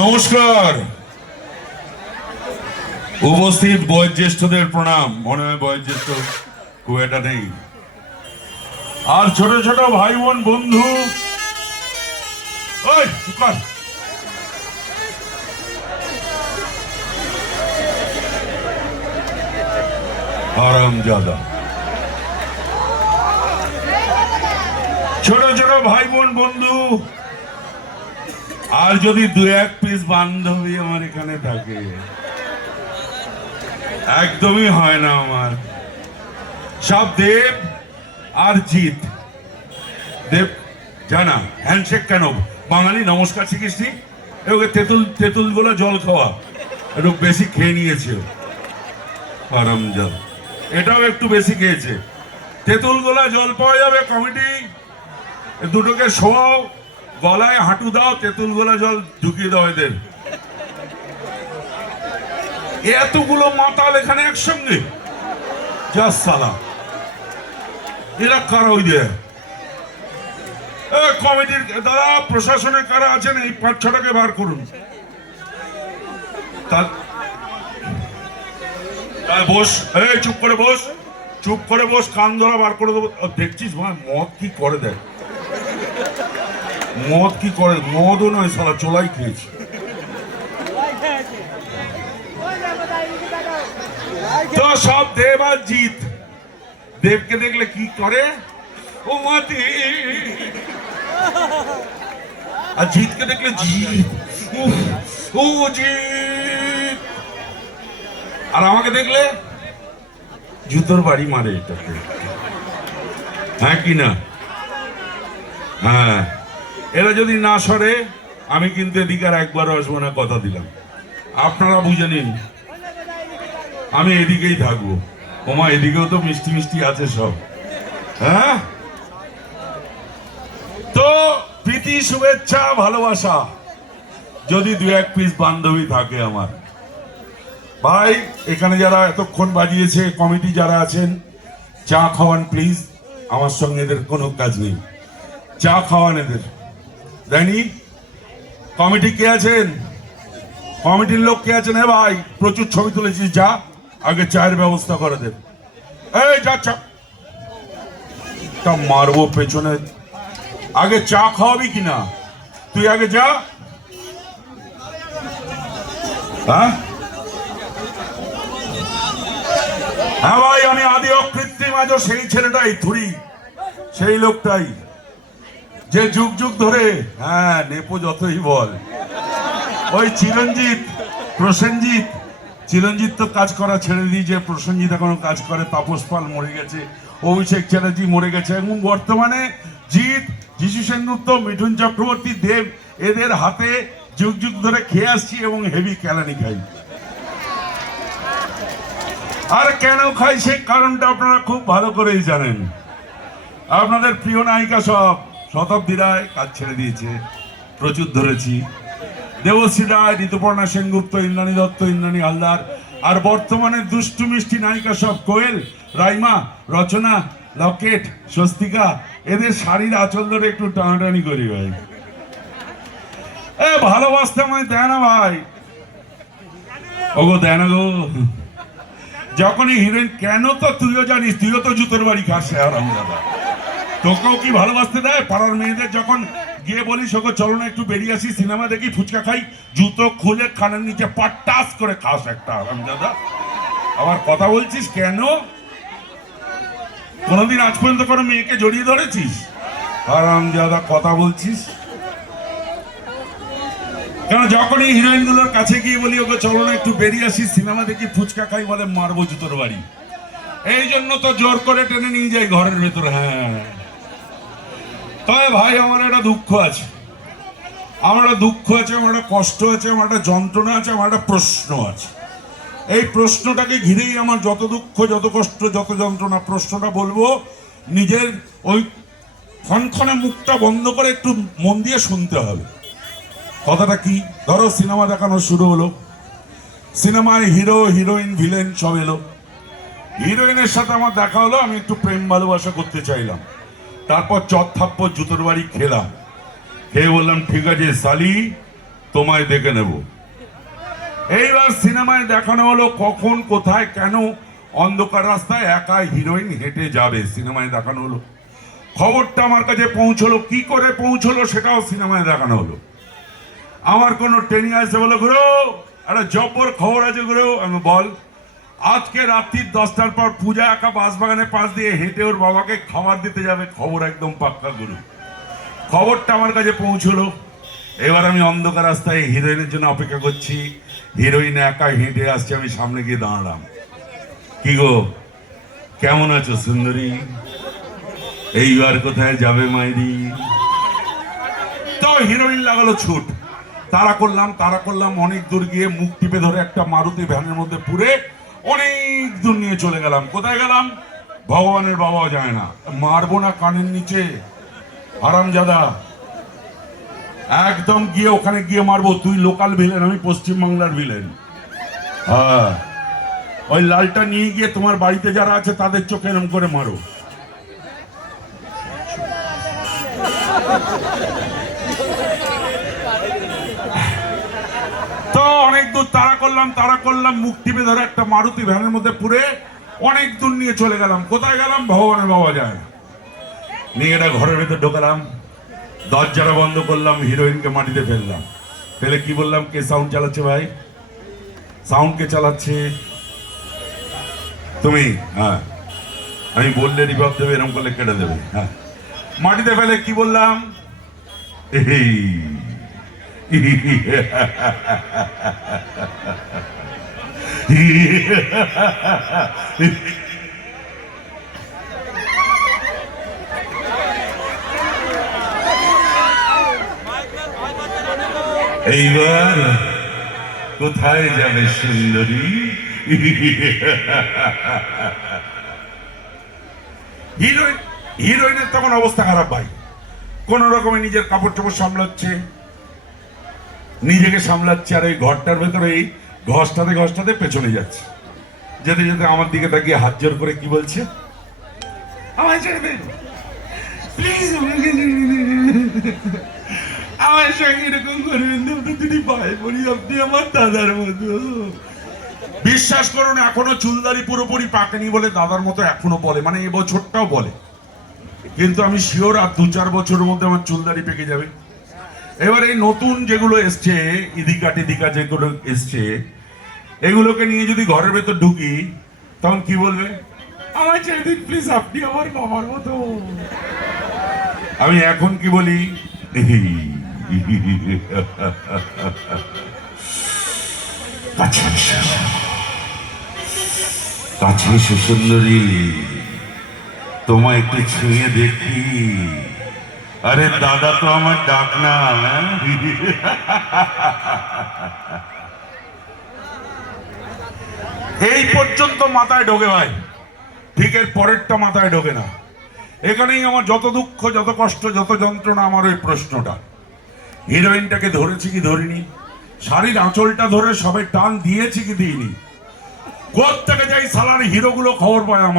নমস্কার। উপস্থিত বয়োজ্যেষ্ঠদের প্রণাম। মনে হয় বয়োজ্যেষ্ঠ খুব একটা নেই। আর ছোট ছোট ভাই বোন বন্ধু, ওই চুকার হারামজাদা, ছোট ছোট ভাই বোন বন্ধু, আর যদি দু এক পিস বান্ধবী আমার এখানে থাকে, একদমই হয় না আমার। সব দেব আর জিত। দেব জানা হ্যান্ডশেক কেন? বাঙালি নমস্কার শিখিসনি? ওকে তেঁতুল গুলো জল খাওয়া, একটু বেশি খেয়ে নিয়েছে হারামজাদা। এটাও একটু বেশি খেয়েছে। তেঁতুল গোলা জল পাওয়া যাবে কমিটি, দুটোকে শোয়াও, গলায় হাঁটু দাও, তেঁতুল গোলা জল ঢুকিয়ে দাও এদের। এতগুলো মাতাল এখানে একসঙ্গে, যা সালা, এরা কারা? ওই যে কমিটির দাদা, প্রশাসনের কারা আছেন, এই ৫-৬টাকে বার করুন। বস, এই চুপ করে বস, চুপ করে বস, কান ধরা বার করে দেবো। দেখছিস ভাই মদ কি করে দেয়, মদ কি করে? মদও নয় সালা, চোলাই খেয়েছে। তো সব দেব আর জিত। দেবকে দেখলে কি করে, ও মাতি। আর জিতকে দেখলে জিত, ও জিত। আর আমাকে দেখলে জুতোর বাড়ি মারে এটাকে, হ্যাঁ কি না? হ্যাঁ, এরা যদি না সরে আমি কিন্তু এদিকে আর একবারও আসবো না, কথা দিলাম। আপনারা বুঝে নিন, আমি এদিকেই থাকবো। ওমা, এদিকেও তো মিষ্টি মিষ্টি আছে সব। হ্যাঁ, তো প্রীতি, শুভেচ্ছা, ভালোবাসা। যদি দু এক পিস বান্ধবী থাকে আমার ভাই, এখানে যারা এতক্ষণ বাজিয়েছে, কমিটি যারা আছেন, চা খাওয়ান প্লিজ। আমার সঙ্গে এদের কোনো কাজ নেই, চা খাওয়ান এদের। জানি কমিটি কে আছেন, কমিটির লোক কে আছেন? হ্যাঁ ভাই, প্রচুর ছবি তুলেছিস, যা আগে চায়ের ব্যবস্থা করে দেব। এই যা, চা মারবো পেছনে। আগে চা খাওয়াবি কিনা তুই? আগে যা। হ্যাঁ হ্যাঁ ভাই, আমি আদি অকৃত্রিম, আজও সেই ছেলেটাই, থুরি সেই লোকটাই, যে যুগ যুগ ধরে, হ্যাঁ নেপো যতই বল, ওই চিরঞ্জিত, প্রসেনজিৎ। চিরঞ্জিত তো কাজ করা ছেড়ে দিয়েছে, প্রসেনজিৎ এখনো কাজ করে। তাপস পাল মরে গেছে, অভিষেক চ্যাটার্জি মরে গেছে, এবং বর্তমানে জিৎ, যিশু সেনগুপ্ত, মিঠুন চক্রবর্তী, দেব, এদের হাতে যুগ যুগ ধরে খেয়ে আসছি এবং হেভি ক্যালানি খাই। আর কেন খাই সেই কারণটা আপনারা খুব ভালো করেই জানেন। আপনাদের প্রিয় নায়িকা সব, শতাব্দী রায় কাজ ছেড়ে দিয়েছে, প্রচুর ধরেছি। দেবশ্রী রায়, ঋতুপর্ণা সেনগুপ্ত, ইন্দ্রাণী দত্ত, ইন্দ্রাণী হালদার, আর বর্তমানে দুষ্টু মিষ্টি নায়িকা সব, কোয়েল, রাইমা, রচনা, লকেট, স্বস্তিকা, এদের শাড়ির আঁচল ধরে একটু টানাটানি করি ভাই। ভালোবাসতে আমায় দেয় না ভাই, ওগো দেয় না গো। যখনই হিরোইন, কেন তো তুইও জানিস, তুইও তো জুতোর বাড়ি খাস, হারামজাদা। তোকেও কি ভালোবাসতে দেয়? পাড়ার মেয়েদের যখন গিয়ে বলিস ওকে চলো না একটু বেরিয়ে আসি, সিনেমা দেখি, ফুচকা খাই, জুতো খুলে খানের নিচে পাট্টাস করে খাস একটা, হারামজাদা। আবার কথা বলছিস কেন? কোনোদিন আজ পর্যন্ত কোনো মেয়েকে জড়িয়ে ধরেছিস? হারামজাদা, কথা বলছিস কেন? যখনই হিরোইন গুলোর কাছে গিয়ে বলি ওকে চলো না একটু বেরিয়ে আসি, সিনেমা দেখি, ফুচকা খাই, বলে মারবো জুতোর বাড়ি। এই জন্য তো জোর করে টেনে নিয়ে যাই ঘরের ভেতরে। হ্যাঁ, তবে ভাই আমার একটা দুঃখ আছে, আমার একটা দুঃখ আছে, আমার একটা কষ্ট আছে, আমার একটা যন্ত্রণা আছে, আমার একটা প্রশ্ন আছে। এই প্রশ্নটাকে ঘিরেই আমার যত দুঃখ, যত কষ্ট, যত যন্ত্রণা। প্রশ্নটা বলবো, নিজের ওই ক্ষণক্ষণে মুখটা বন্ধ করে একটু মন দিয়ে শুনতে হবে। কথাটা কি? ধরো সিনেমা দেখানো শুরু হলো, সিনেমায় হিরো, হিরোইন, ভিলেন সব এলো। হিরোইনের সাথে আমার দেখা হলো, আমি একটু প্রেম ভালোবাসা করতে চাইলাম, তারপর চট থাপ্পড় জুতোর বাড়ি খেলাম। খেয়ে বললাম ঠিক আছে সালি, তোমায় দেখে নেব। এইবার সিনেমায় দেখানো হলো কখন কোথায় কেন অন্ধকার রাস্তায় একা হিরোইন হেঁটে যাবে, সিনেমায় দেখানো হলো। খবরটা আমার কাছে পৌঁছলো, কি করে পৌঁছলো সেটাও সিনেমায় দেখানো হলো। আমার কোনো ট্রেনিং আছে বলে, গুরু একটা জব্বর খবর আছে গুরু। আমি বল। আজকে রাত্রি 10টার পর পূজা একা বাঁশবাগানের পাশ দিয়ে হেঁটে ওর বাবাকে খাবার দিতে যাবে, খবর একদম পাক্কা গুরু। খবরটা আমার কাছে পৌঁছলো। এবার আমি অন্ধকার রাস্তায় হিরোইনের জন্য অপেক্ষা করছি। হিরোইন একা হেঁটে আসছে, আমি সামনে গিয়ে দাঁড়ালাম। কি গো, কেমন আছো সুন্দরী? এইবার কোথায় যাবে মাইরি? তো হিরোইন লাগালো ছুট। তাড়া করলাম অনেক দূর গিয়ে মুখ টিপে ধরে একটা মারুতি ভ্যানের মধ্যে পুরে অনেক দূর নিয়ে চলে গেলাম। কোথায় গেলাম ভগবানের বাবাও যায় না। মারবো না কানের নিচে হারামজাদা, একদম গিয়ে ওখানে গিয়ে মারবো। তুই লোকাল ভিলেন, আমি পশ্চিমবাংলার ভিলেন। হ্যাঁ, ওই লালটা নিয়ে গিয়ে তোমার বাড়িতে যারা আছে তাদের চোখে এরম করে মারো। তো অনেক দূর তাড়া করলাম মুখ টিপে ধরে একটা মারুতি ভ্যানের মধ্যে পুরে অনেক দূর নিয়ে চলে গেলাম। কোথায় গেলাম ভগবানের বাবা যায় না। নিয়ে এটা ঘরের ভেতর ঢোকালাম, দরজাটা বন্ধ করলাম, হিরোইনকে মাটিতে ফেললাম। ফেলে কি বললাম, কে সাউন্ড চালাচ্ছে ভাই? সাউন্ড কে চালাচ্ছে? তুমি? হ্যাঁ। আমি বললে রিভাব দেবে, এরকম করলে কেটে দেবে। হ্যাঁ, মাটিতে ফেলে কি বললাম, এইবার কোথায় যাবে সুন্দরী? হিরোইনের তখন অবস্থা খারাপ ভাই। কোন রকমে নিজের কাপড় চোপড় সামলাচ্ছে, নিজেকে সামলাচ্ছে, আর এই ঘরটার ভেতরে এই ঘষটাতে পেছনে যাচ্ছে। যেতে যেতে আমার দিকে তাকিয়ে হাত জোর করে কি বলছে, আমায় ছেড়ে দেন প্লিজ, আমার সঙ্গে এরকম করবেন না, যদি ভাই বলি আপনি আমার দাদার মতো। বিশ্বাস করুন এখনো চুলদারি পুরোপুরি পাকেনি বলে দাদার মতো এখনো বলে, মানে এবছরটাও বলে। কিন্তু আমি শিওর আর 2-4 বছরের মধ্যে আমার চুলদারি পেকে যাবে। এবার এই নতুন যেগুলো এসছে, ইদিকা টিদিকা যেগুলো এসছে, এগুলোকে নিয়ে যদি ঘরের ভেতর ঢুকি তখন কি বলবে, আমার ছেড়ে দিন প্লিজ, আপনি আমার মামার মতো। আমি এখন কি বলি, কাছে সুন্দরী, তোমায় একটু ছুঁয়ে দেখি। আরে দাদা তো আমার ডাক না। এই পর্যন্ত মাথায় ঢোকে ভাই, ঠিক এর পরেরটা মাথায় ঢোকে না। এখানেই আমার যত দুঃখ, যত কষ্ট, যত যন্ত্রণা। আমার ওই প্রশ্নটা, হিরোইনটাকে ধরেছি কি ধরিনি, শাড়ির আঁচলটা ধরে সবাই টান দিয়েছি কি দিইনি, কোথা থেকে যাই সালার হিরোগুলো খবর পায় আমার।